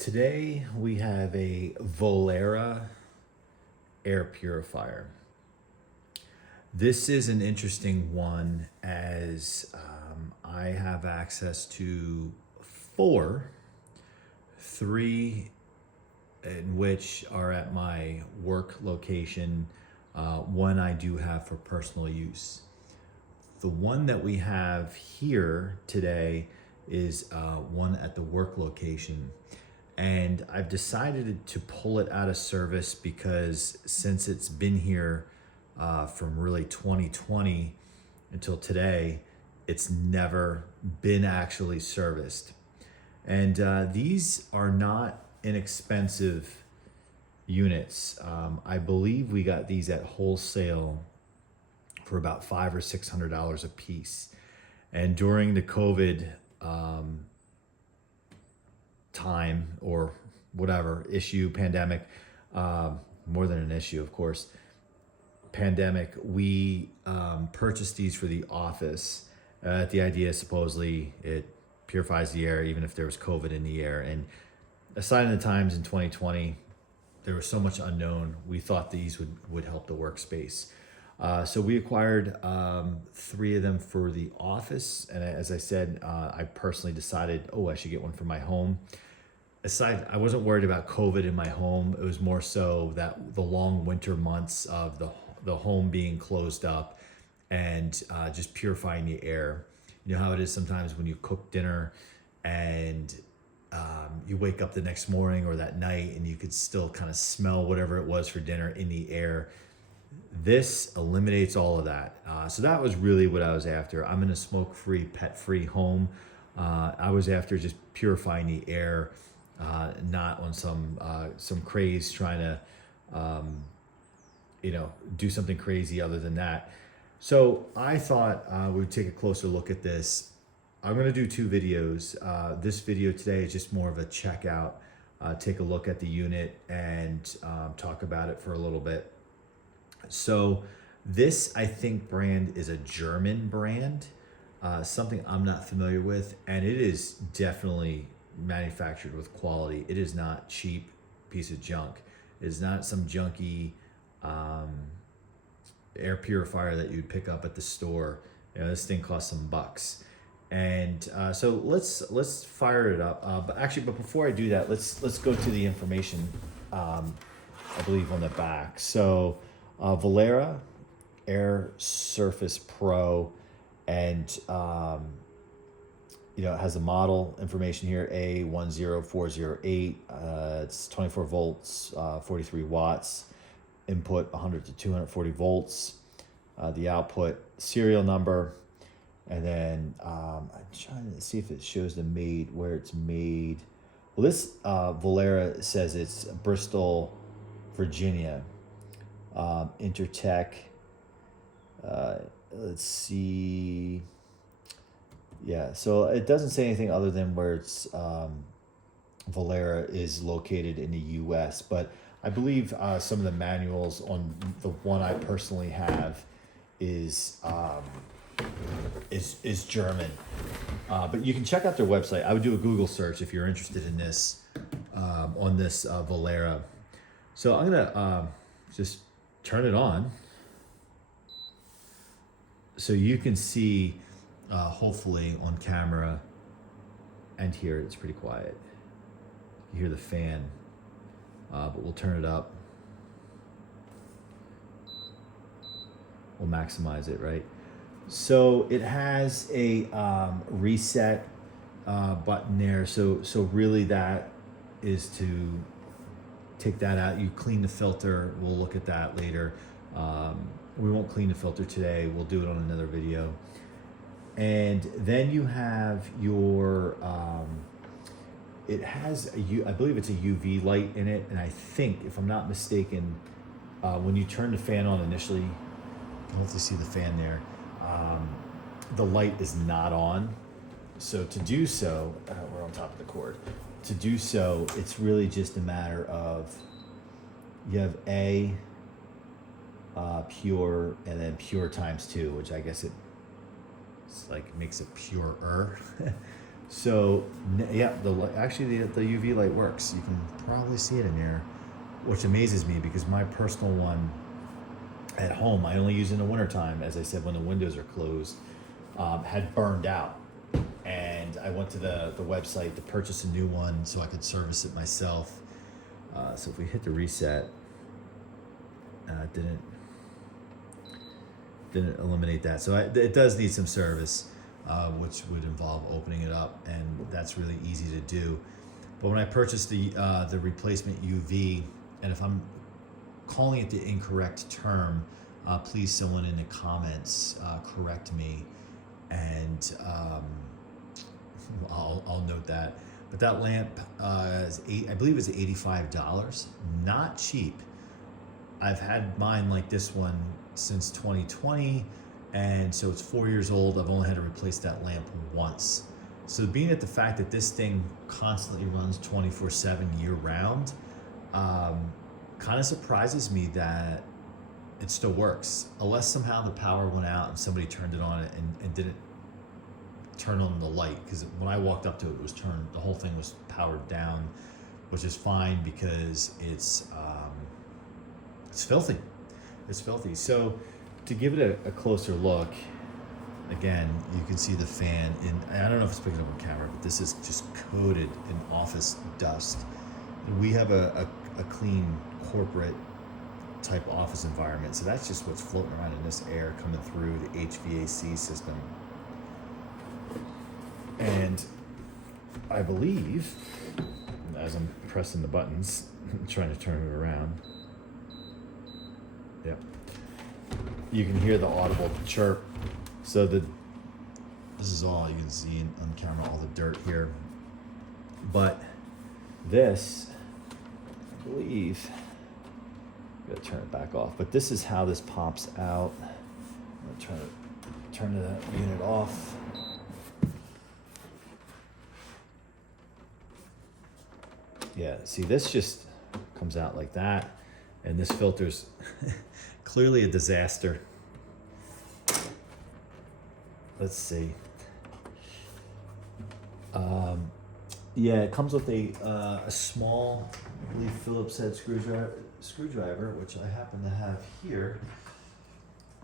Today we have a Vollara Air Purifier. This is an interesting one as I have access to three in which are at my work location, one I do have for personal use. The one that we have here today is one at the work location. And I've decided to pull it out of service because since it's been here from really 2020 until today, it's never been actually serviced. And these are not inexpensive units. I believe we got these at wholesale for about $500 or $600 a piece. And during the COVID time or whatever issue, pandemic, more than an issue, of course, pandemic, we purchased these for the office. The idea, supposedly, it purifies the air even if there was COVID in the air. And aside from the times in 2020, there was so much unknown. We thought these would help the workspace. So we acquired three of them for the office. And as I said, I personally decided, I should get one for my home. I wasn't worried about COVID in my home. It was more so that the long winter months of the home being closed up and just purifying the air. You know how it is sometimes when you cook dinner and you wake up the next morning or that night and you could still kind of smell whatever it was for dinner in the air. This eliminates all of that. So that was really what I was after. I'm in a smoke-free, pet-free home. I was after just purifying the air, not on some craze trying to, do something crazy other than that. So I thought we would take a closer look at this. I'm going to do two videos. This video today is just more of a checkout, take a look at the unit and talk about it for a little bit. So this, I think, brand is a German brand, something I'm not familiar with, and it is definitely manufactured with quality. It is not cheap piece of junk. It is not some junky air purifier that you'd pick up at the store. This thing costs some bucks. And so let's fire it up. But before I do that, let's go to the information. I believe on the back. So Vollara Air Surface Pro, and it has the model information here, A10408. It's 24 volts, 43 watts, input 100 to 240 volts. The output serial number, and then I'm trying to see if it shows where it's made. Well, this Vollara says it's Bristol, Virginia. Intertech. Let's see. Yeah, so it doesn't say anything other than where it's Vollara is located in the U.S., but I believe some of the manuals on the one I personally have is German. But you can check out their website. I would do a Google search if you're interested in this on this Vollara. So I'm gonna just turn it on so you can see, hopefully on camera and hear it. It's pretty quiet. You hear the fan, but we'll turn it up. We'll maximize it, right? So it has a reset button there. So really that is to take that out. You clean the filter. We'll look at that later. We won't clean the filter today. We'll do it on another video. And then you have your, it has I believe it's a UV light in it. And I think, if I'm not mistaken, when you turn the fan on initially, you can hopefully see the fan there. The light is not on. So to do so, we're on top of the cord. To do so, it's really just a matter of, you have pure, and then pure times 2, which I guess it's like makes it purer. So yeah, actually the UV light works. You can probably see it in here, which amazes me because my personal one at home, I only use in the wintertime, as I said, when the windows are closed, had burned out. And I went to the website to purchase a new one so I could service it myself. So if we hit the reset, didn't eliminate that. So it does need some service, which would involve opening it up, and that's really easy to do. But when I purchased the replacement UV, and if I'm calling it the incorrect term, please someone in the comments correct me, and I'll note that. But that lamp I believe it's $85. Not cheap. I've had mine like this one since 2020, and so it's 4 years old. I've only had to replace that lamp once. So being at the fact that this thing constantly runs 24/7 year round, kind of surprises me that it still works, unless somehow the power went out and somebody turned it on and didn't turn on the light, because when I walked up to it, it was turned, the whole thing was powered down, which is fine because it's filthy. It's filthy. So to give it a closer look, again, you can see the fan I don't know if it's picking up on camera, but this is just coated in office dust. And we have a clean corporate type office environment, so that's just what's floating around in this air coming through the HVAC system. And I believe, as I'm pressing the buttons, trying to turn it around, yep, you can hear the audible chirp. So this is all you can see on camera, all the dirt here. But this, I believe, I'm gonna turn it back off, but this is how this pops out. I'm gonna turn the unit off. Yeah, see, this just comes out like that, and this filter's clearly a disaster. Let's see. Yeah, it comes with a small, I believe, Phillips head screwdriver, which I happen to have here.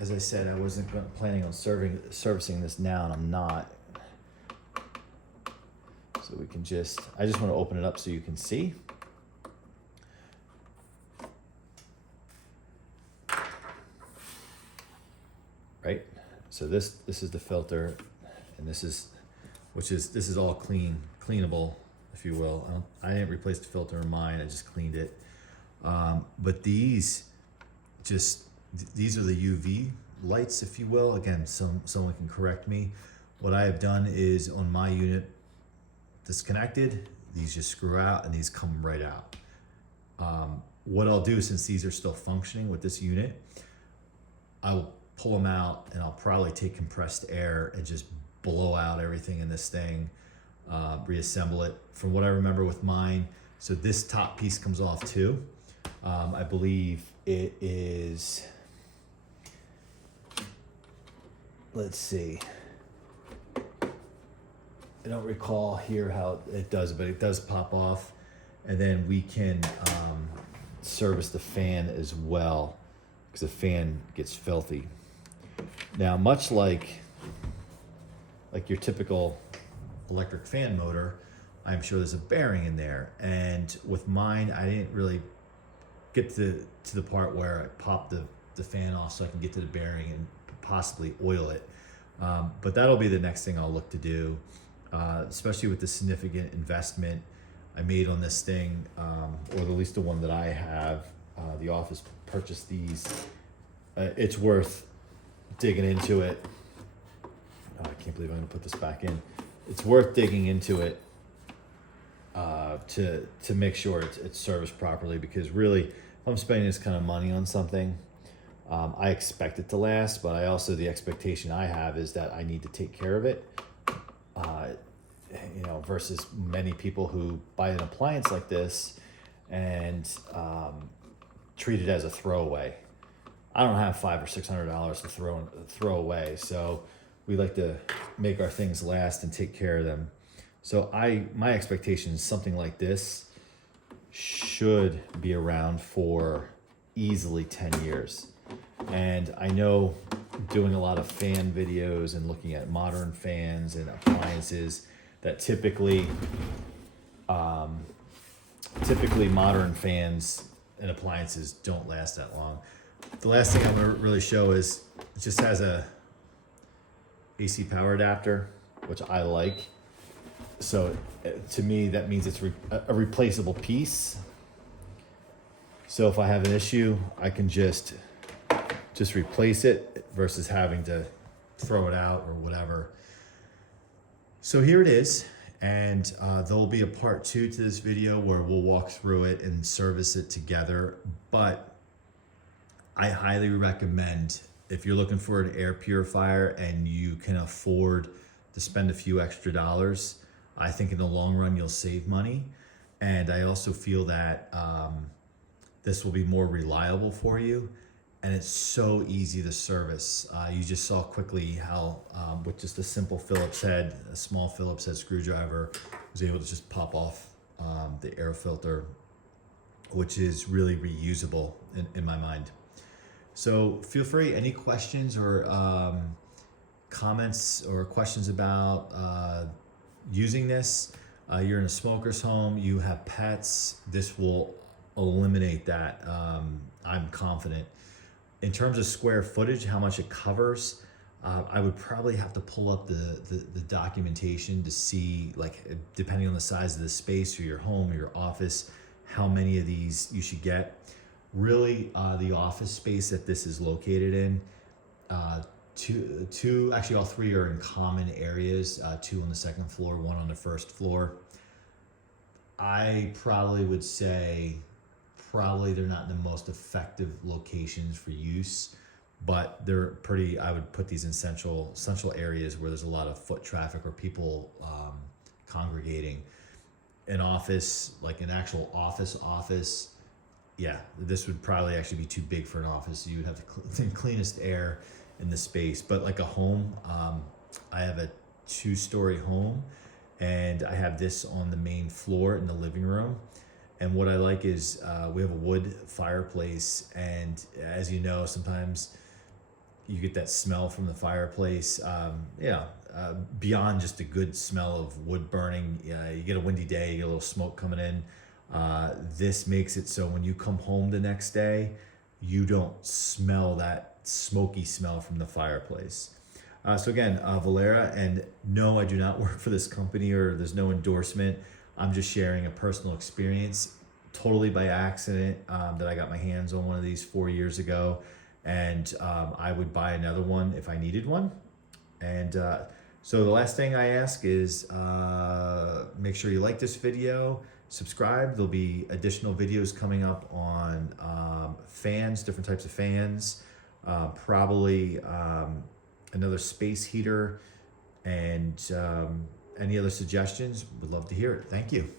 As I said, I wasn't planning on servicing this now, and I'm not. So we can I just want to open it up so you can see. Right? So this is the filter, and this is all cleanable, if you will. I didn't replace the filter in mine, I just cleaned it. But these are the UV lights, if you will. Again, someone can correct me. What I have done is on my unit, disconnected, these just screw out and these come right out. What I'll do, since these are still functioning with this unit, I will pull them out and I'll probably take compressed air and just blow out everything in this thing, reassemble it. From what I remember with mine, so this top piece comes off too. I believe it is, let's see, I don't recall here how it does, but it does pop off. And then we can service the fan as well, because the fan gets filthy. Now, much like your typical electric fan motor, I'm sure there's a bearing in there. And with mine, I didn't really get to the part where I pop the fan off so I can get to the bearing and possibly oil it. But that'll be the next thing I'll look to do. Especially with the significant investment I made on this thing, or at least the one that I have. The office purchased these. It's worth digging into it. Oh, I can't believe I'm gonna put this back in. It's worth digging into it to make sure it's serviced properly, because really, if I'm spending this kind of money on something, I expect it to last, but the expectation I have is that I need to take care of it. Versus many people who buy an appliance like this and treat it as a throwaway. I don't have $500 or $600 to throw away, so we like to make our things last and take care of them. So my expectation is something like this should be around for easily 10 years. And I know doing a lot of fan videos and looking at modern fans and appliances that typically modern fans and appliances don't last that long. The last thing I'm gonna really show is it just has a AC power adapter, which I like. So to me, that means it's a replaceable piece. So if I have an issue, I can just replace it versus having to throw it out or whatever. So here it is. And there'll be a part 2 to this video where we'll walk through it and service it together. But I highly recommend, if you're looking for an air purifier and you can afford to spend a few extra dollars, I think in the long run you'll save money. And I also feel that this will be more reliable for you. And it's so easy to service. You just saw quickly how with just a simple Phillips head, a small Phillips head screwdriver, was able to just pop off the air filter, which is really reusable in my mind. So feel free, any questions or comments or questions about using this. You're in a smoker's home, you have pets, this will eliminate that. I'm confident. In terms of square footage, how much it covers, I would probably have to pull up the documentation to see, like, depending on the size of the space or your home or your office, how many of these you should get. Really, the office space that this is located in, actually all 3 are in common areas, 2 on the 2nd floor, 1 on the 1st floor. I probably would say they're not the most effective locations for use, but they're pretty, I would put these in central areas where there's a lot of foot traffic or people congregating. An office, like an actual office, yeah, this would probably actually be too big for an office. You would have the cleanest air in the space. But like a home, I have a 2-story home, and I have this on the main floor in the living room. And what I like is we have a wood fireplace, and as you know, sometimes you get that smell from the fireplace. Beyond just a good smell of wood burning, you get a windy day, you get a little smoke coming in. This makes it so when you come home the next day, you don't smell that smoky smell from the fireplace. So again, Vollara, and no, I do not work for this company, or there's no endorsement. I'm just sharing a personal experience, totally by accident, that I got my hands on one of these 4 years ago, and I would buy another one if I needed one. And so the last thing I ask is make sure you like this video, subscribe. There'll be additional videos coming up on fans, different types of fans, probably another space heater, and any other suggestions, would love to hear it. Thank you.